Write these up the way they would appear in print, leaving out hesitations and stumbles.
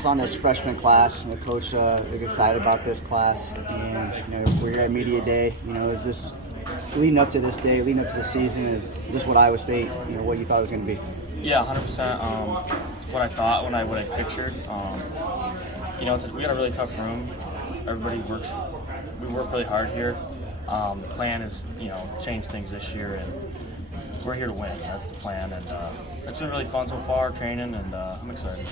just on this freshman class, Coach, excited about this class, and we're at media day. Is this leading up to this day, leading up to the season? Is this what Iowa State, what you thought it was going to be? Yeah, 100%. What I thought when I pictured. We got a really tough room. Everybody works. We work really hard here. The plan is, change things this year, and we're here to win. That's the plan, and it's been really fun so far, training, and I'm excited.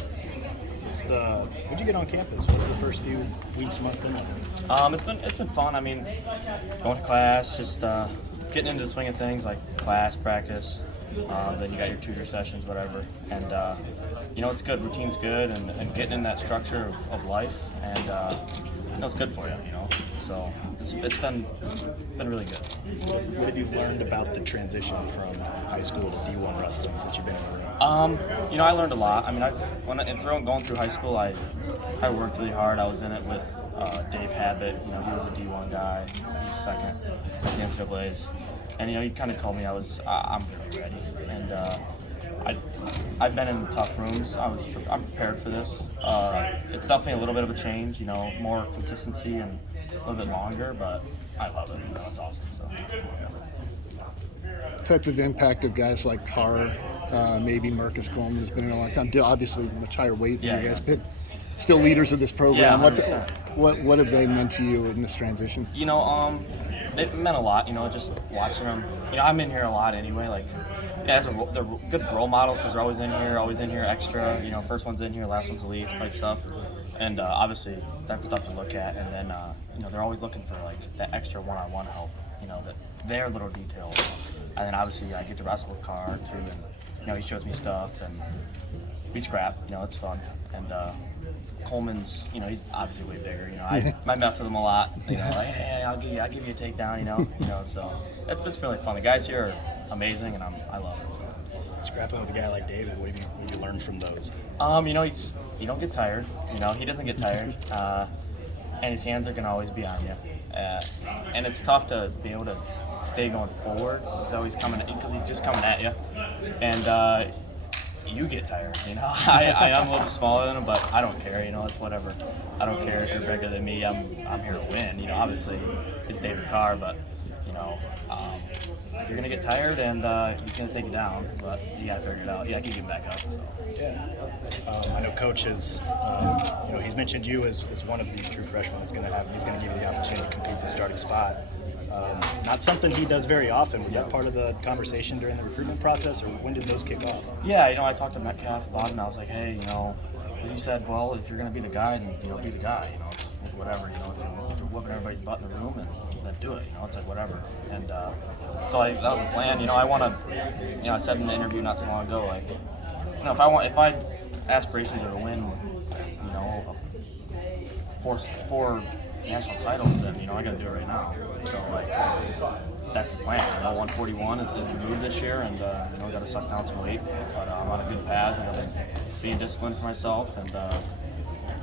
When'd you get on campus? What have the first few weeks, months been like? It's been fun. I mean, going to class, just getting into the swing of things like class, practice. Then you got your tutor sessions, whatever, and it's good. Routine's good, and getting in that structure of life, and it's good for you. So it's been really good. What have you learned about the transition from high school to D1 wrestling since you've been in the room? I learned a lot. I mean, going through high school, I worked really hard. I was in it with Dave Habit. He was a D1 guy. He was second at the NCAA's, and he kind of told me I'm going to be ready. And I've been in tough rooms. I'm prepared for this. It's definitely a little bit of a change. More consistency and a little bit longer, but I love it. It's awesome. So. Type of impact of guys like Carr, maybe Marcus Coleman has been in a long time. Obviously, much higher weight than you guys, but still leaders of this program. Yeah, what have they meant to you in this transition? It meant a lot. Just watching them. I'm in here a lot anyway. They're a good role model because they're always in here extra. First one's in here, last one's to leave type stuff. And obviously that's stuff to look at. And then they're always looking for that extra one-on-one help. That their little details. And then obviously I get to wrestle with Carr too, and he shows me stuff, and we scrap. It's fun. And Coleman's, he's obviously way bigger. I mess with him a lot. Hey, I'll give you a takedown. So it's really fun. The guys here are amazing, and I love it. So. Scrapping with a guy like David, what have you learned from those? You don't get tired. He doesn't get tired, and his hands are gonna always be on you. And it's tough to be able to stay going forward. He's always coming because he's just coming at you, and you get tired. I am a little bit smaller than him, but I don't care. It's whatever. I don't care if you're bigger than me. I'm here to win. Obviously it's David Carr, but you're gonna get tired, and he's gonna take you down. But you gotta figure it out. Yeah, I can get back up. So. Yeah. I know Coach has, he's mentioned you as one of these true freshmen that's he's gonna give you the opportunity to compete for the starting spot. Not something he does very often. Was that part of the conversation during the recruitment process, or when did those kick off? Yeah, I talked to Metcalf about it, and I was like, hey, he said, well, if you're going to be the guy, then, be the guy, it's whatever, if you're whooping everybody's butt in the room, then do it, it's like whatever. And so that was the plan. I want to, I said in the interview not too long ago, if my aspirations are to win, four national titles, then I got to do it right now. So that's the plan. 141 is the move this year, and got to suck down some weight. But I'm on a good path, and being disciplined for myself, and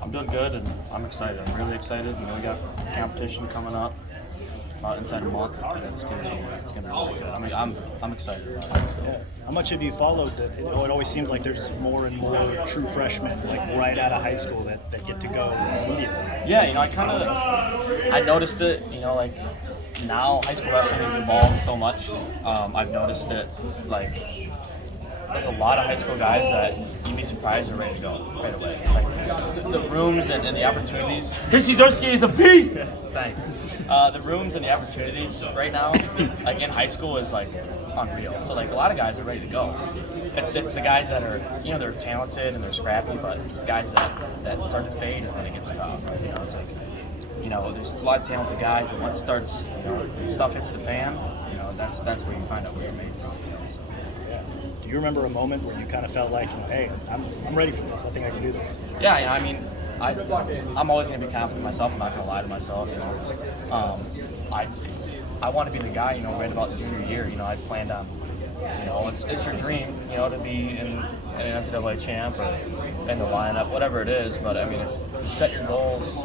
I'm doing good, and I'm excited. I'm really excited. We got competition coming up inside a month. It's gonna be really good. I'm excited about it. Yeah. How much have you followed that? It always seems like there's more and more true freshmen, right out of high school, that get to go immediately. Yeah, I noticed it. Now high school wrestling has evolved so much. I've noticed it. There's a lot of high school guys that you'd be surprised are ready to go right away. The rooms and the opportunities. Swiderski is a beast. Thanks. The rooms and the opportunities right now, in high school, is unreal. So a lot of guys are ready to go. It's the guys that are they're talented and they're scrappy, but it's the guys that start to fade is when it gets tough. There's a lot of talented guys, but once stuff hits the fan, that's where you find out where you're made from. Do you remember a moment where you kind of felt like, hey, I'm ready for this. I think I can do this? Yeah, I'm always going to be confident in myself. I'm not going to lie to myself. I want to be the guy. Right about the junior year. I planned on. It's your dream. To be in an NCAA champ or in the lineup, whatever it is. But if you set your goals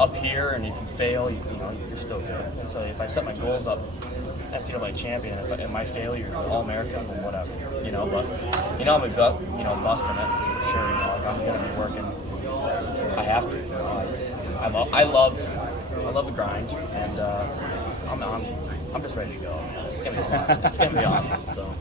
up here, and if you fail, you're still good. So if I set my goals up, NCAA champion, if my failure, All-American, whatever, but I'm a gut, busting it for sure. I'm gonna be working. I have to. I love the grind, and I'm just ready to go. It's gonna be fun. It's gonna be awesome. So.